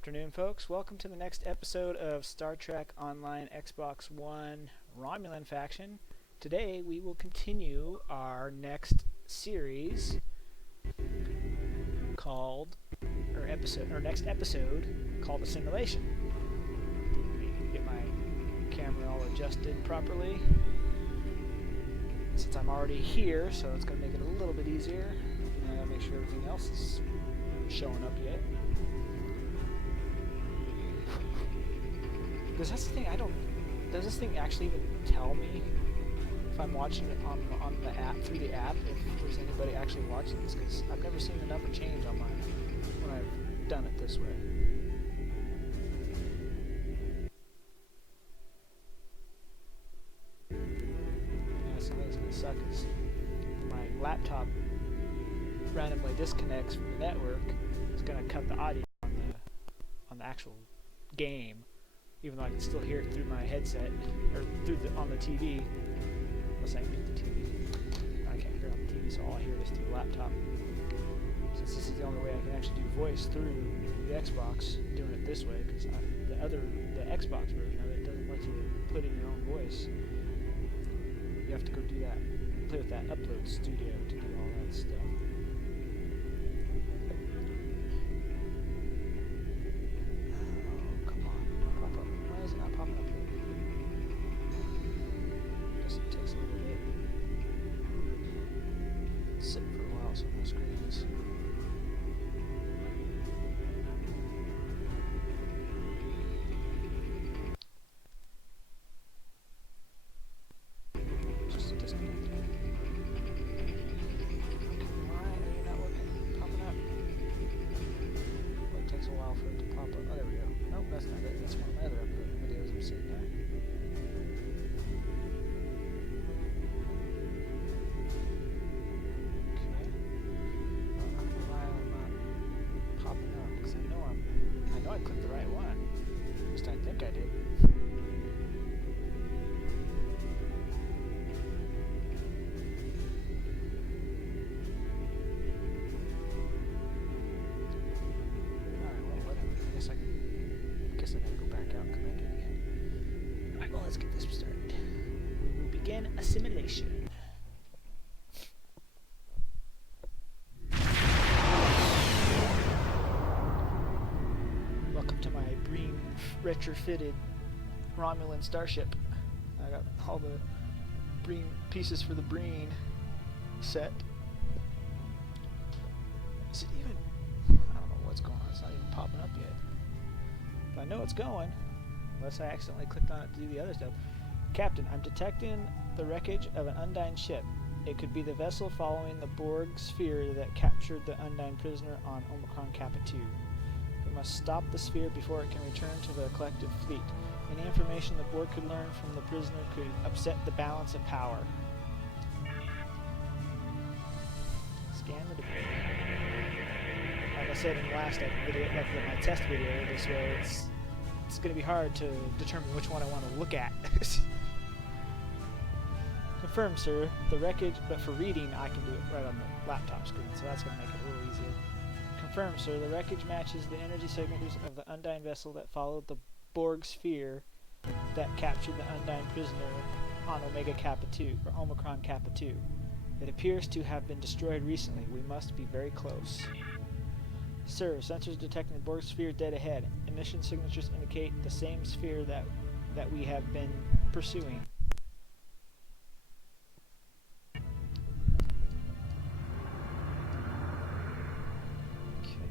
afternoon, folks. Welcome to the next episode of Star Trek Online Xbox One Romulan Faction. Today we will continue our next series called, next episode called Assimilation. Get my camera all adjusted properly. Since I'm already here, so it's going to make it a little bit easier. I gotta make sure everything else is showing up yet. Because that's the thing, does this thing actually even tell me if I'm watching it on the app, through the app, if there's anybody actually watching this? Because I've never seen the number change on mine when I've done it this way. Yeah, something's going to suck is my laptop randomly disconnects from the network. It's going to cut the audio on the actual game. Even though I can still hear it through my headset, or on the TV. Unless I mute the TV. I can't hear it on the TV, so all I hear is through the laptop. Since this is the only way I can actually do voice through the Xbox, doing it this way, because the Xbox version of it doesn't let you put in your own voice. You have to go do that, play with that Upload Studio to do all that stuff. Let's get this started. We will begin Assimilation. Welcome to my Breen retrofitted Romulan starship. I got all the Breen pieces for the Breen set. Is it even... I don't know what's going on. It's not even popping up yet. But I know it's going. Unless I accidentally clicked on it to do the other stuff. Captain, I'm detecting the wreckage of an Undyne ship. It could be the vessel following the Borg sphere that captured the Undyne prisoner on Omicron Kappa 2. We must stop the sphere before it can return to the collective fleet. Any information the Borg could learn from the prisoner could upset the balance of power. Scan the debris. Like I said in the last video, my test video, this way it's going to be hard to determine which one I want to look at. Confirmed, sir. The wreckage, but for reading, I can do it right on the laptop screen, so that's going to make it a little easier. Confirmed, sir. The wreckage matches the energy signatures of the Undyne vessel that followed the Borg sphere that captured the Undyne prisoner on Omega Kappa 2, or Omicron Kappa 2. It appears to have been destroyed recently. We must be very close. Sir, sensors detecting the Borg sphere dead ahead. Emission signatures indicate the same sphere that we have been pursuing. Okay.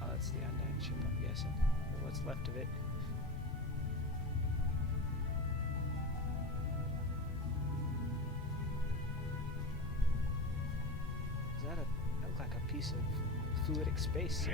Oh, that's the Undyne ship, I'm guessing. Or what's left of it. That looked like a piece of fluidic space.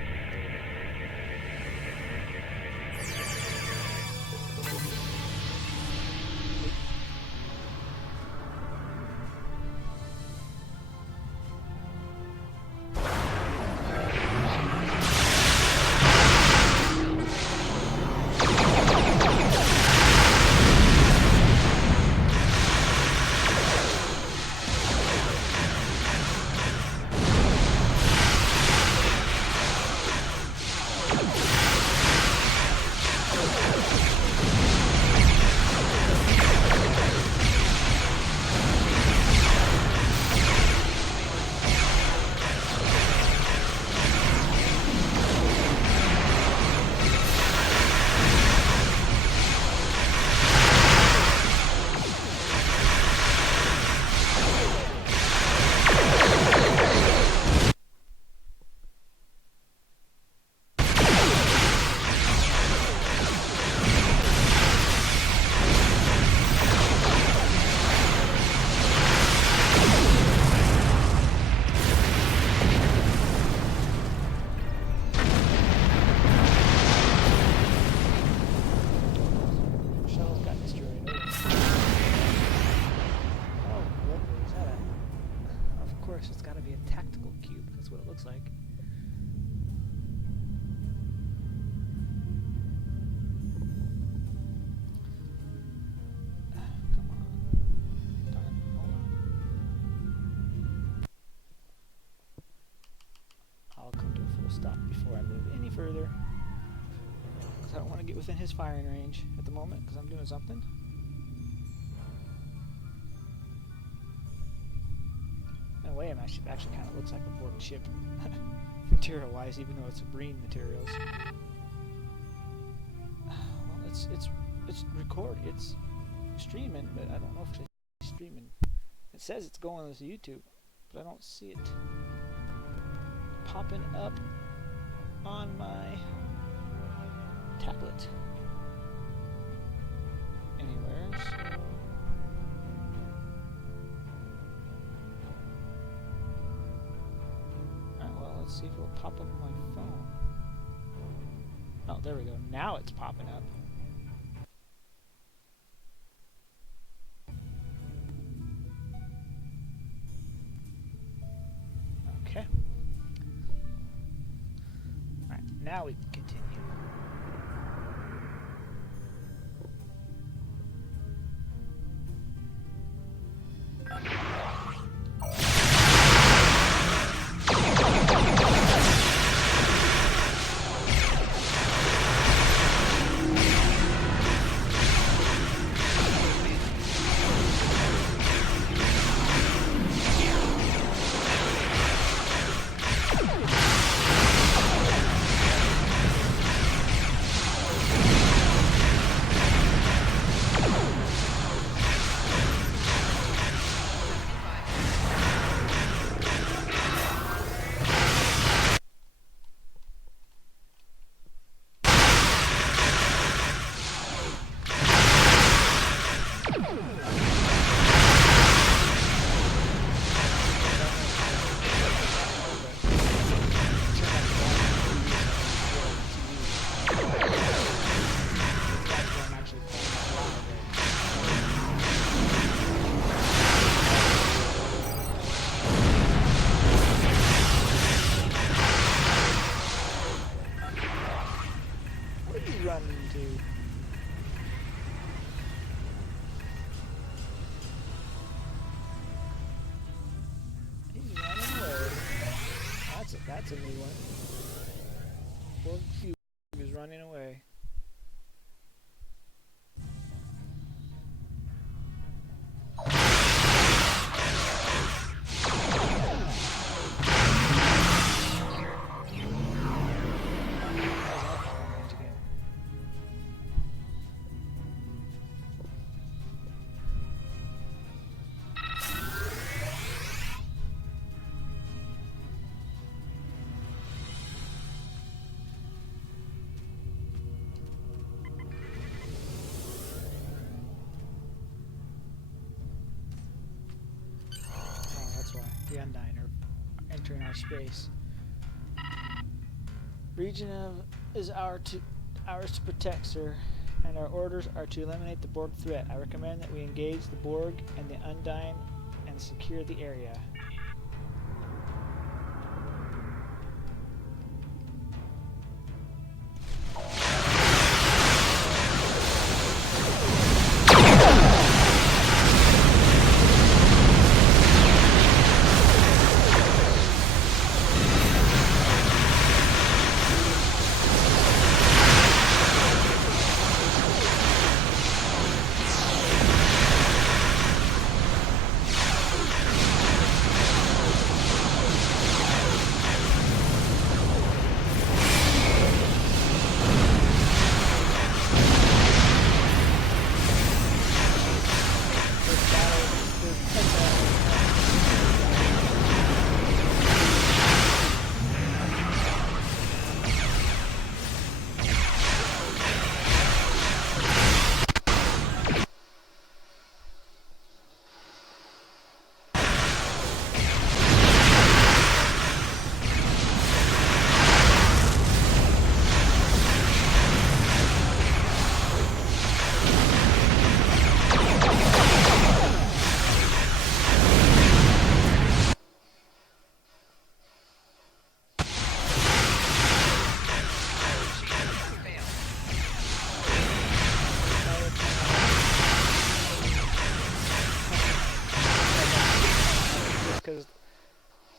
course, it's got to be a tactical cube. That's what it looks like. Come on. Hold on. I'll come to a full stop before I move any further. Because I don't want to get within his firing range at the moment, because I'm doing something. In a way, it actually kind of looks like a boarded ship, material-wise, even though it's green materials. Well, it's recording, it's streaming, but I don't know if it's streaming. It says it's going to YouTube, but I don't see it popping up on my tablet anywhere. So let's see if it will pop up on my phone. Oh, there we go. Now it's popping up. Okay. Alright, now we can continue. That's a new one. Borg Cube is running away. The Undyne are entering our space. Region is ours to protect, sir, and our orders are to eliminate the Borg threat. I recommend that we engage the Borg and the Undyne and secure the area.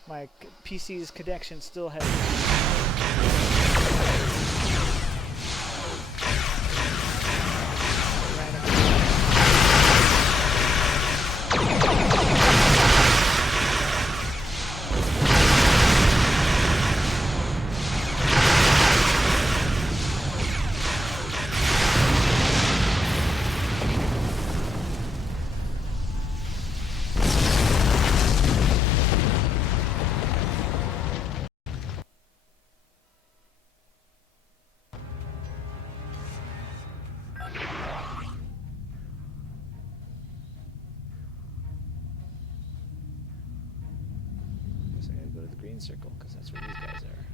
My PC's connection still has. Green circle, because that's where these guys are.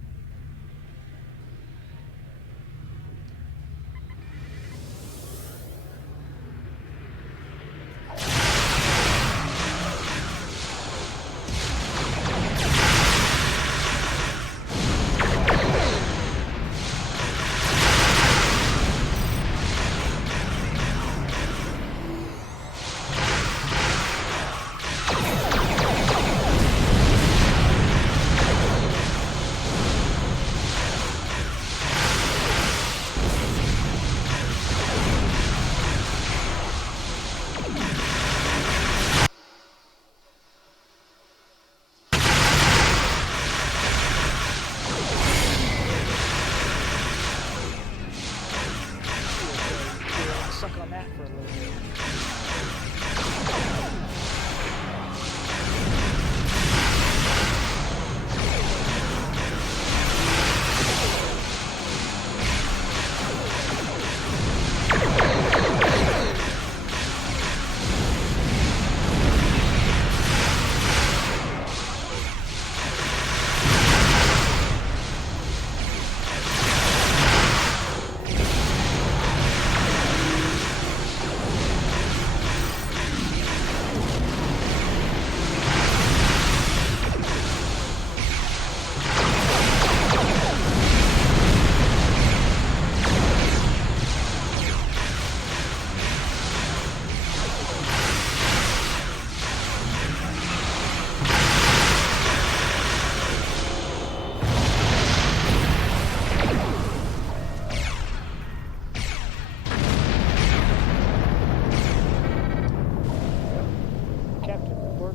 Suck on that for a little bit.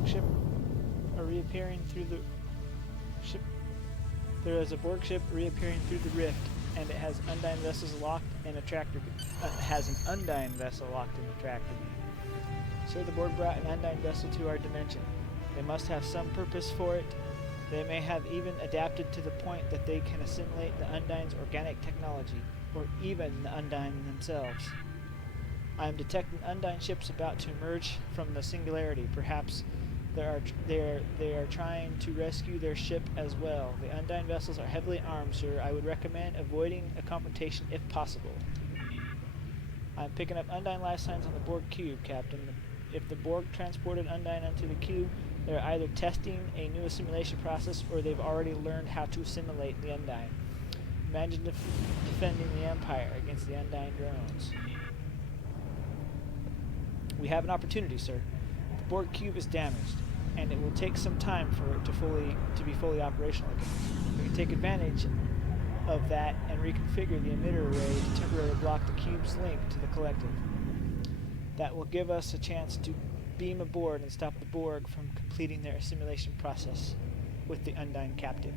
Ship are reappearing through the ship. There is a Borg ship reappearing through the rift, and it has Undyne vessels locked in a tractor. Has an Undyne vessel locked in a tractor beam. So the Borg brought an Undyne vessel to our dimension. They must have some purpose for it. They may have even adapted to the point that they can assimilate the Undyne's organic technology, or even the Undyne themselves. I am detecting Undyne ships about to emerge from the singularity. Perhaps they are trying to rescue their ship as well. The Undyne vessels are heavily armed, sir. I would recommend avoiding a confrontation if possible. I'm picking up Undyne life signs on the Borg cube, Captain. If the Borg transported Undyne onto the cube, they're either testing a new assimilation process or they've already learned how to assimilate the Undyne. Imagine defending the Empire against the Undyne drones. We have an opportunity, sir. The Borg cube is damaged, and it will take some time for it to be fully operational again. We can take advantage of that and reconfigure the emitter array to temporarily block the cube's link to the collective. That will give us a chance to beam aboard and stop the Borg from completing their assimilation process with the Undyne captive.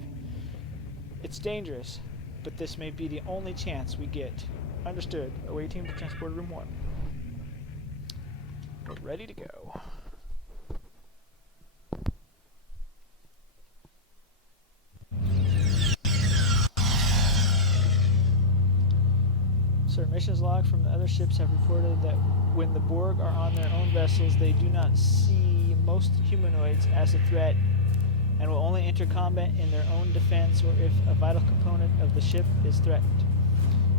It's dangerous, but this may be the only chance we get. Understood. Away team to transport room 1. We're ready to go. Sir, missions log from the other ships have reported that when the Borg are on their own vessels, they do not see most humanoids as a threat and will only enter combat in their own defense or if a vital component of the ship is threatened.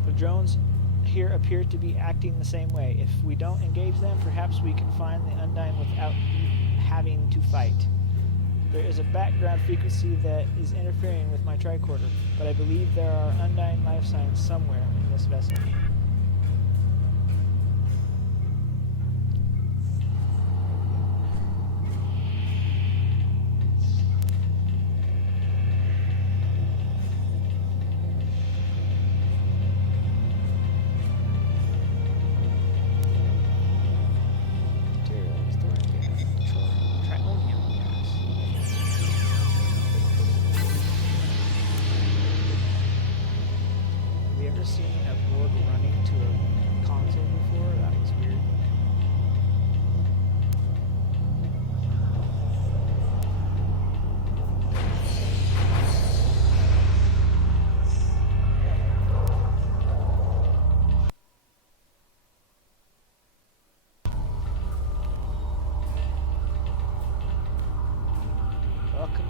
The drones here appear to be acting the same way. If we don't engage them, perhaps we can find the Undyne without having to fight. There is a background frequency that is interfering with my tricorder, but I believe there are Undyne life signs somewhere in this vessel.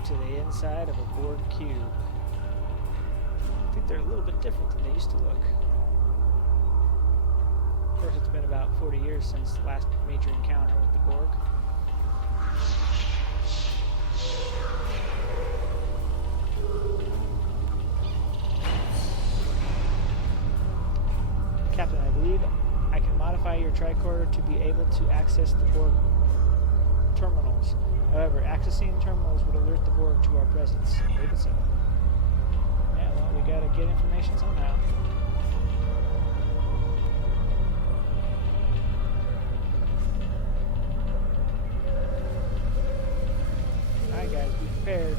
to the inside of a Borg cube. I think they're a little bit different than they used to look. Of course, it's been about 40 years since the last major encounter with the Borg. Captain, I believe I can modify your tricorder to be able to access the Borg terminals. However, accessing the terminals would alert the Borg to our presence. Maybe so. Yeah, well, we gotta get information somehow. Alright guys, be prepared.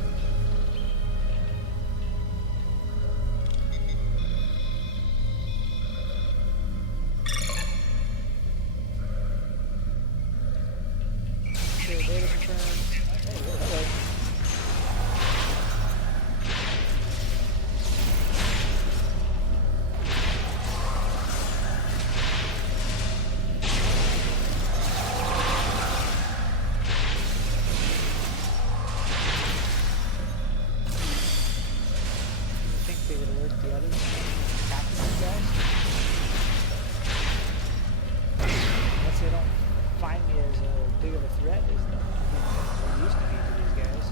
Data confirmed. Hey, hello. You think they would alert the others? Attacking these guys? Unless they don't find me as big of a threat as they used to be for these guys.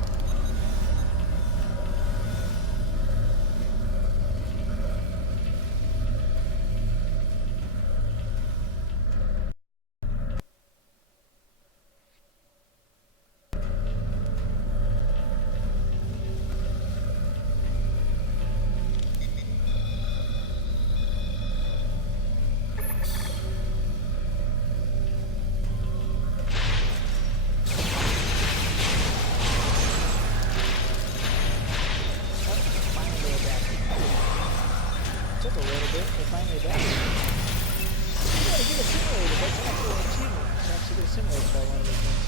Took a little bit, but finally adapted. You gotta get assimilated. That's actually an achievement. To actually get assimilated by one of those things.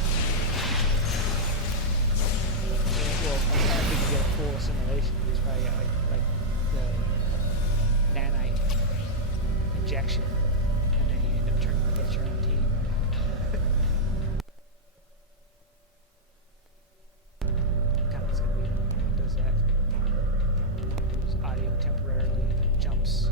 Well, I'm trying to think you get a full assimilation. You just probably got like the nanite injection, and then you end up turning against your own team. Kind of what's gonna be when it does that. Lose audio temporarily. Jumps.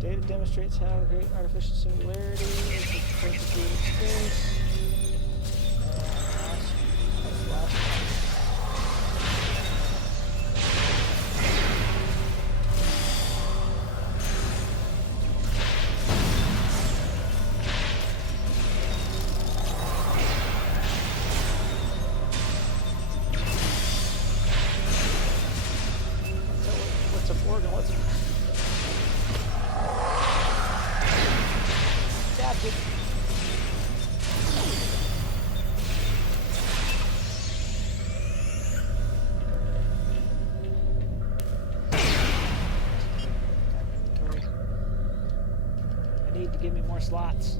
Data demonstrates how great artificial similarity is perfectly in space. That's the last one. What's a Borg and what's adapted? I need to give me more slots.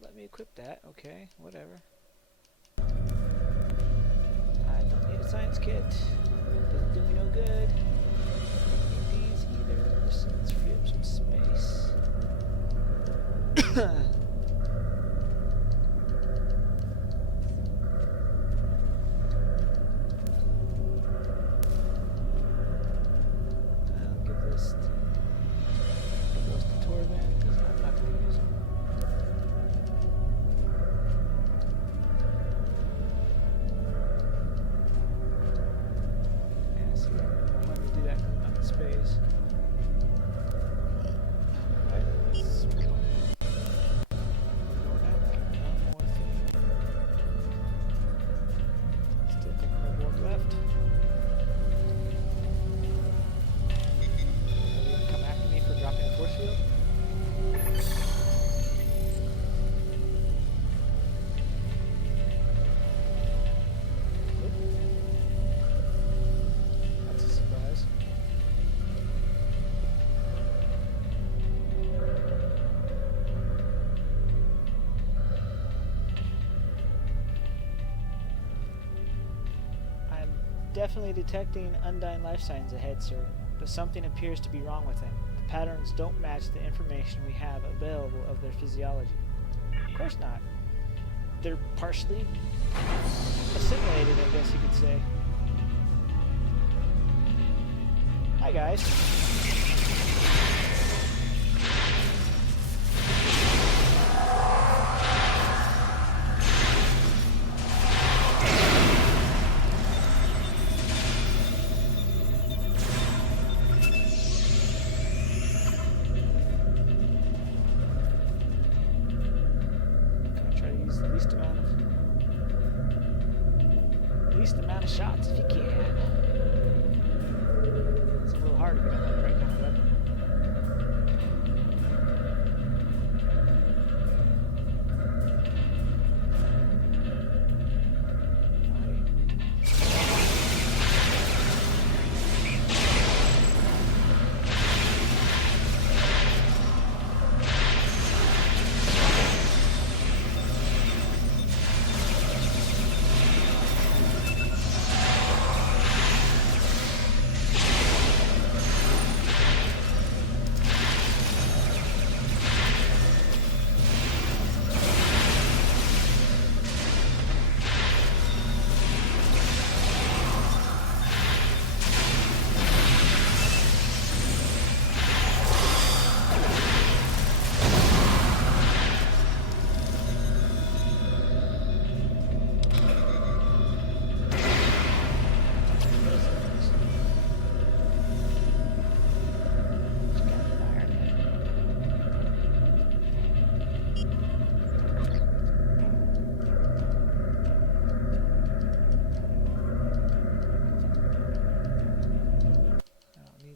Let me equip that. Okay, whatever. I don't need a science kit. Doesn't do me no good. Don't need these either, so let's free up some space. I'll give this to Torben, because I'm not going to use them. Yeah, see, won't let me do that because I'm not in space. Right, let's go back. One more thing. Still a couple more Borg left. Are they going to come after me for dropping a force field? That's a surprise. definitely detecting undying life signs ahead, sir, but something appears to be wrong with them. The patterns don't match the information we have available of their physiology. Of course not. They're partially assimilated, I guess you could say. Hi, guys. Least amount of shots if you can. It's a little hard if you don't have the right kind of weapon.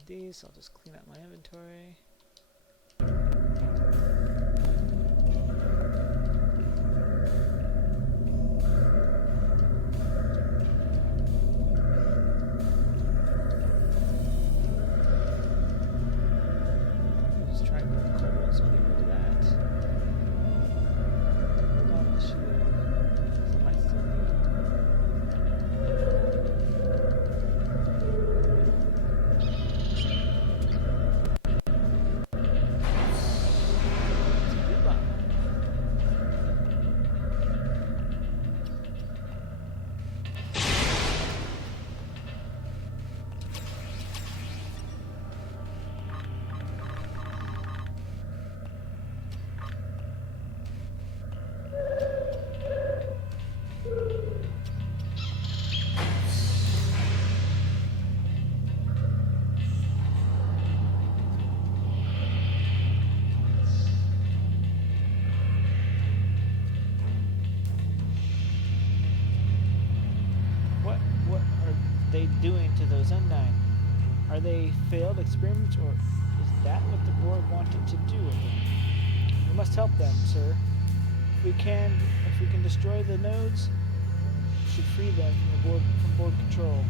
These, I'll just clean up my inventory. Just try to go cold, so I'll get rid of that. Hold on to the shield, because I might still need it. What are they doing to those Undyne? Are they failed experiments, or is that what the Borg wanted to do with them? We must help them, sir. If we can destroy the nodes, we should free them from Borg control.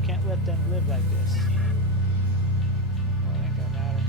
We can't let them live like this. Well, it ain't gonna matter.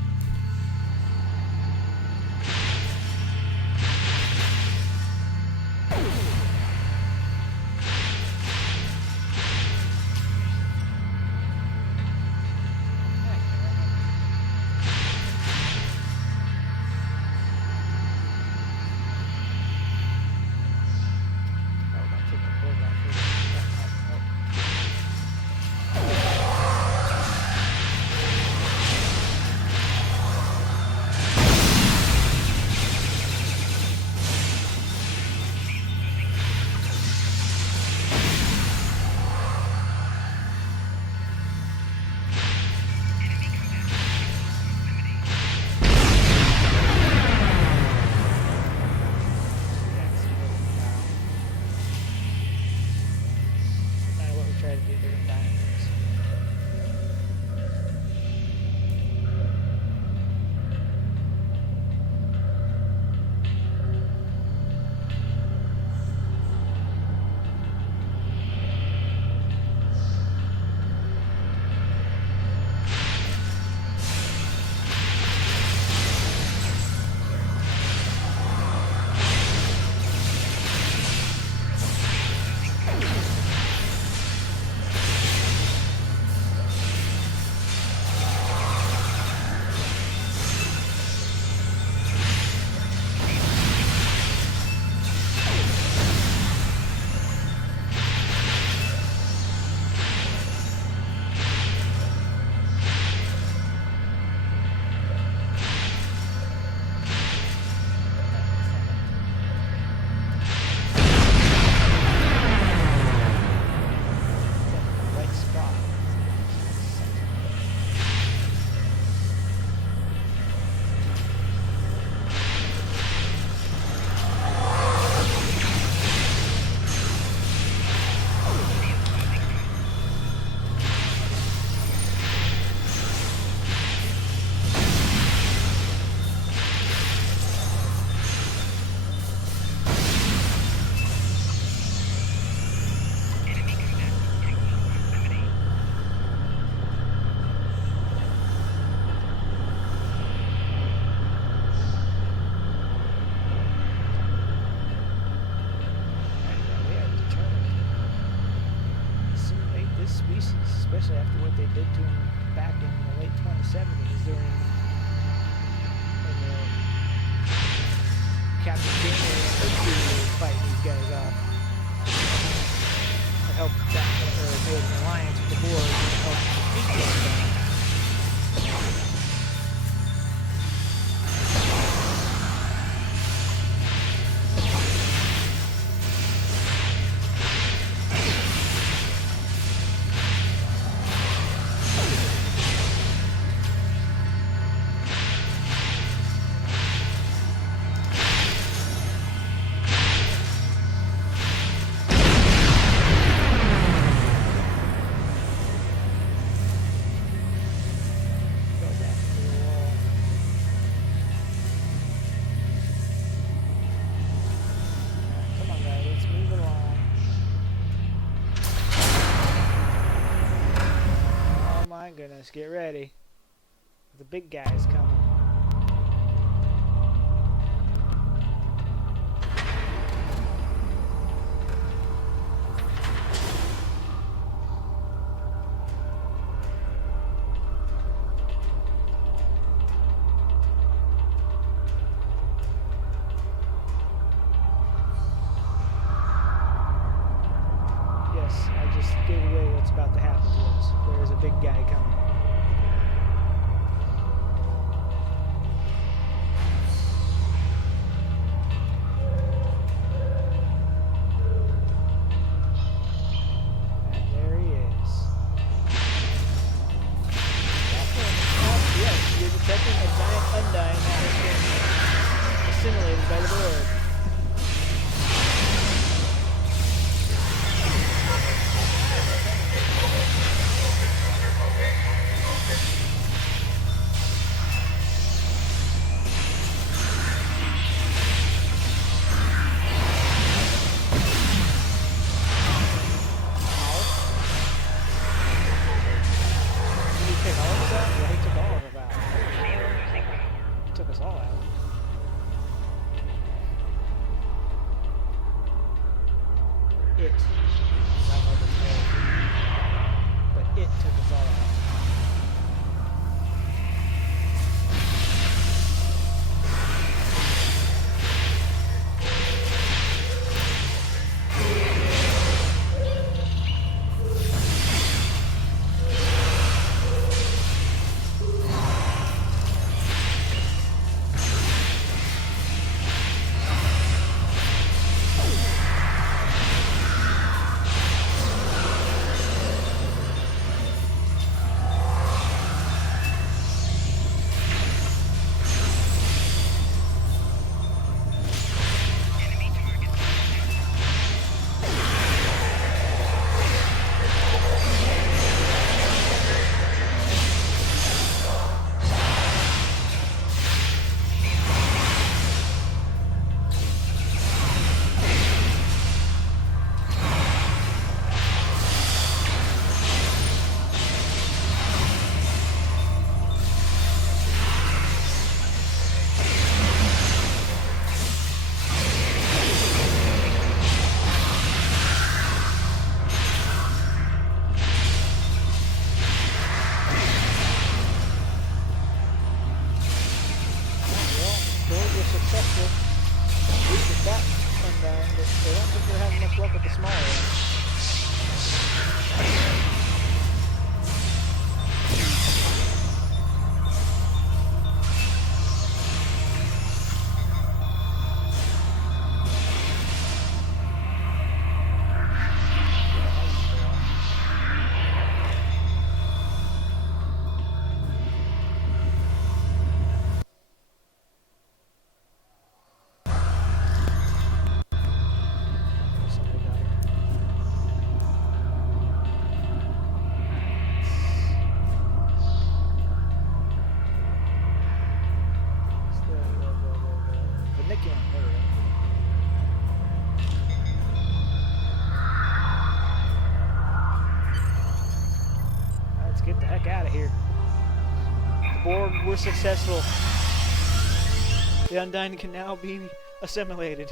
after what they did to him back in the late 2070s during when the Captain Janeway and Hercule were fighting these guys off. It helped that, or made an alliance with the Borg to help defeat them. Goodness, get ready. The big guy's coming. Yes, I just gave away what's about to happen to us. There's a big guy coming. Assimilated by the Borg. Did he take all of us out? Yeah, he took all of us out. He took us all out. It. I don't know if it's there, but it took us all out. Successful. At least with that Sundown, but they don't think they're having much luck with the smaller ones. Get the heck out of here. The Borg were successful. The Undying can now be assimilated.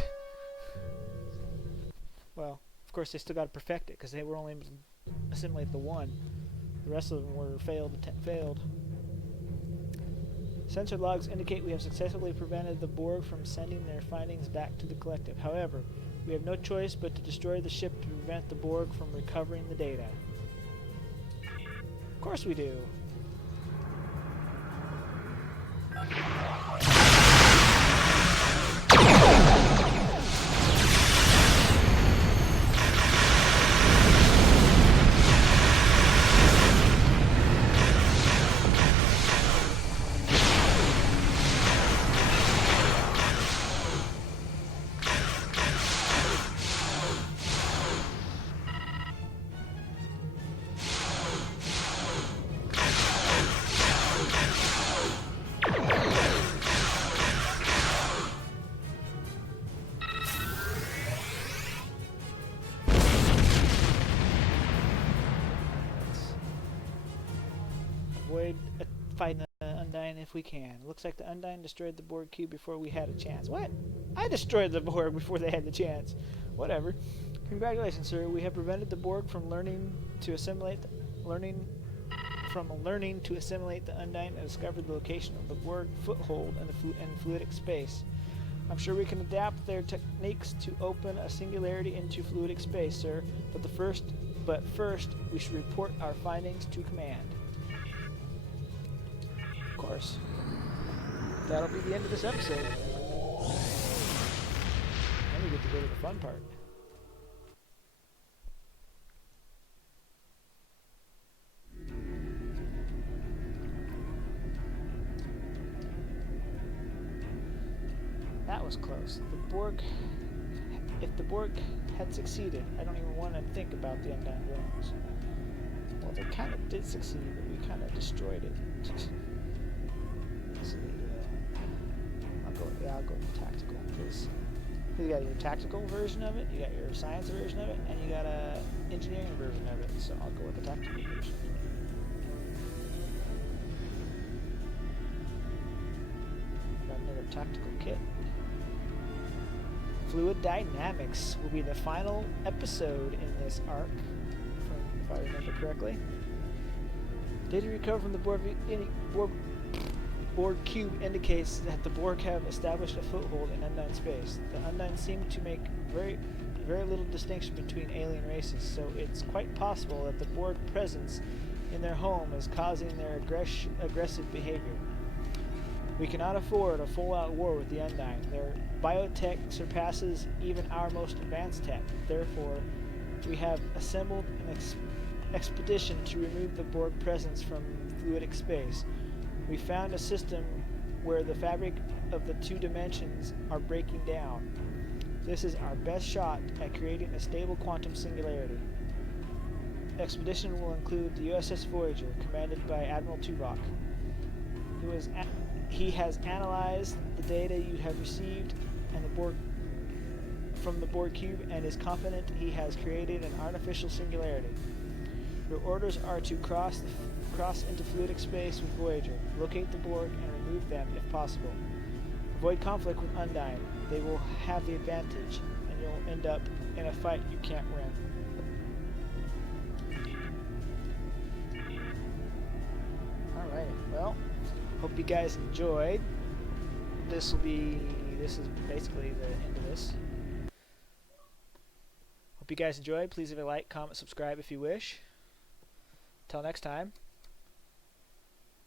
Well, of course they still got to perfect it because they were only able to assimilate the one. The rest of them were failed. Sensor logs indicate we have successfully prevented the Borg from sending their findings back to the collective. However, we have no choice but to destroy the ship to prevent the Borg from recovering the data. Of course we do. Avoid fighting the Undyne if we can. Looks like the Undyne destroyed the Borg cube before we had a chance. What? I destroyed the Borg before they had the chance. Whatever. Congratulations, sir. We have prevented the Borg from learning to assimilate the Undyne and discovered the location of the Borg foothold in fluidic space. I'm sure we can adapt their techniques to open a singularity into fluidic space, sir. But first, we should report our findings to command. Of course. That'll be the end of this episode. Then we get to go to the fun part. That was close. If the Borg had succeeded, I don't even want to think about the Undyne drones. Well, they kind of did succeed, but we kind of destroyed it. I'll go with tactical, because you got your tactical version of it, you got your science version of it, and you got a engineering version of it, so I'll go with the tactical version. Got another tactical kit. Fluid Dynamics will be the final episode in this arc, if I remember correctly. Data recovered from the Borg cube indicates that the Borg have established a foothold in Undyne space. The Undyne seem to make very little distinction between alien races, so it's quite possible that the Borg presence in their home is causing their aggressive behavior. We cannot afford a full-out war with the Undyne. Their biotech surpasses even our most advanced tech. Therefore, we have assembled an expedition to remove the Borg presence from fluidic space. We found a system where the fabric of the two dimensions are breaking down. This is our best shot at creating a stable quantum singularity. The expedition will include the USS Voyager, commanded by Admiral Tuvok. He has analyzed the data you have received from the Borg cube and is confident he has created an artificial singularity. Your orders are to cross into fluidic space with Voyager, locate the Borg, and remove them if possible. Avoid conflict with Undyne. They will have the advantage, and you'll end up in a fight you can't win. Alright, well, hope you guys enjoyed. This is basically the end of this. Hope you guys enjoyed. Please leave a like, comment, subscribe if you wish. Till next time.